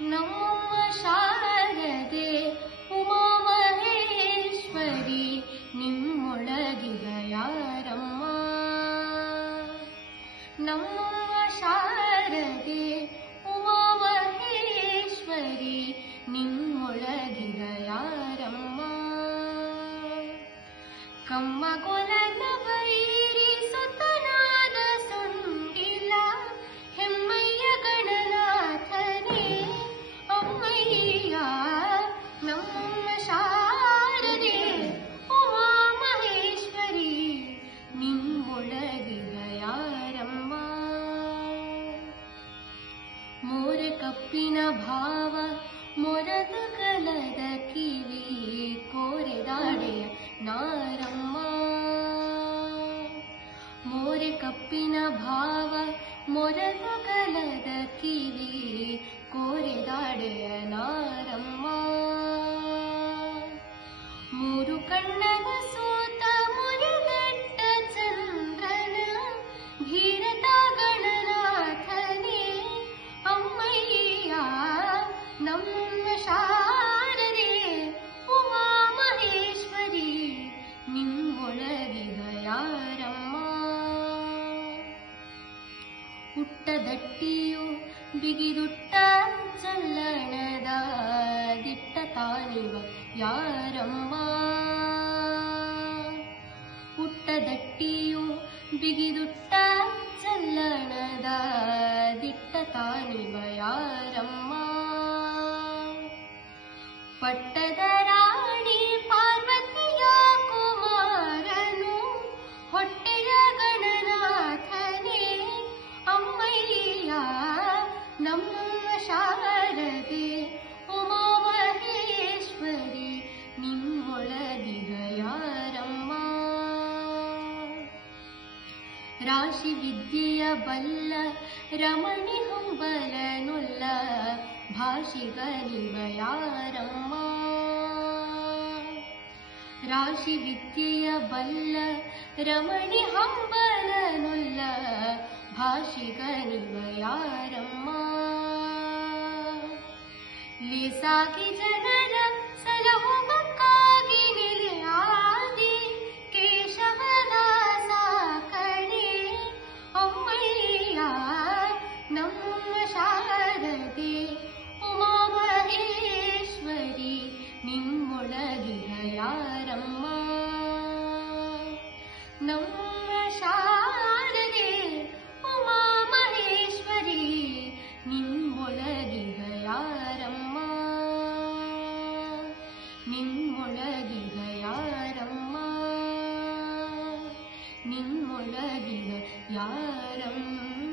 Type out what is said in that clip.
ನಮ್ಮಮ್ಮ ಶಾರದೆ ಉಮಾ ಮಹೇಶ್ವರಿ ನಿಮ್ಮೊಳಗಿದ ಯಾರಮ್ಮ. ನಮ್ಮಮ್ಮ ಶಾರದೆ ಉಮಾ ಮಹೇಶ್ವರಿ ನಿಮ್ಮೊಳಗಿದ ಯಾರಮ್ಮ. ಕಮ್ಮಗೊಲನ ಬೈರಿ ಸುತನಾದ ಸುಂಡಿಲ ಹೆಮ್ಮಯ್ಯ ಗಣನಾಥನೇ ಅಮ್ಮಯ್ಯ. ನಮ್ಮ ಶಾರದೆ ಉಮಾ ಮಹೇಶ್ವರಿ ನಿಮ್ಮೊಳಗಿದ ಯಾರಮ್ಮ. ಮೋರೆ ಕಪ್ಪಿನ ಭಾವ ಮೊರದ ಕಲದ ಕಿವಿ ಕೋರೆದಾಡೆಯ ನಾರಮ್ಮ. ಮೋರೆ ಕಪ್ಪಿನ ಭಾವ ಮೊರದ ಕಲದ ಕಿವಿ ಕೋರೆದಾಡೆಯ ನಾರಮ್ಮ. ಮೂರು ಕಣ್ಣದ ಸೋತ ಮುರಿದಟ್ಟ ಚಂದ್ರನ ಧೀರತ ಗಣನಾಥನೇ ಅಮ್ಮಯ್ಯ. ನಮ್ಮ ಶಾರದೆ ಉಮಾ ಮಹೇಶ್ವರಿ ನಿಮ್ಮೊಳಗಿದ ಯಾರಮ್ಮ. ಹುಟ್ಟದಟ್ಟಿಯು ಬಿಗಿದುಟ್ಟ ಚಲ್ಲಣದ ದಿಟ್ಟ ತಾನಿವ ಯಾರಮ್ಮ. ಹುಟ್ಟದಟ್ಟಿಯು ಬಿಗಿದುಟ್ಟ ಚಲ್ಲಣದ ದಿಟ್ಟ ತಾನಿವ ಯಾರಮ್ಮ. ಪಟ್ಟದ ರಾಣಿ ಪಾರ್ವತಿಯ ಕುಮಾರನು ಹೊಟ್ಟೆಯ ಗಣನಾಥನೇ ಅಮ್ಮಯ್ಯ. ನಮ್ಮ ಶಾರದೆ ಉಮಾ ಮಹೇಶ್ವರಿ ನಿಮ್ಮೊಳಗಿದ ಯಾರಮ್ಮ. ರಾಶಿ ವಿದ್ಯೆಯ ಬಲ್ಲ ರಮಣಿ ಹೊಂಬಲನುಲ್ಲ ಭಾಷಿಗನಿವ ಯಾರಮ್ಮ. ರಾಶಿ ವಿದ್ಯೆಯ ಬಲ್ಲ ರಮಣಿ ಹಂಬಲನುಲ್ಲ ಭಾಷಿಗನಿವ ಯಾರಮ್ಮ. ಲೇಸಾಗಿ ಜನರ ಸಲಹುವಕ್ಕಾಗಿ ನೆಲೆಯಾದಿ ಕೇಶವದಾಸ ಕಣೆ ಅಮ್ಮಯ್ಯ. ನಮ್ಮ ಶಾರದೆ ಉಮಾ ಮಹೇಶ್ವರಿ ನಿಮ್ಮೊಳಗಿದ ಯಾರಮ್ಮ. ನಮ್ಮ ಶಾರದೆ ಉಮಾ ಮಹೇಶ್ವರಿ ನಿಮ್ಮೊಳಗಿದ ಯಾರಮ್ಮ. ನಿಮ್ಮೊಳಗಿದ ಯಾರಮ್ಮ. ನಿಮ್ಮೊಳಗಿದ ಯಾರಮ್ಮ.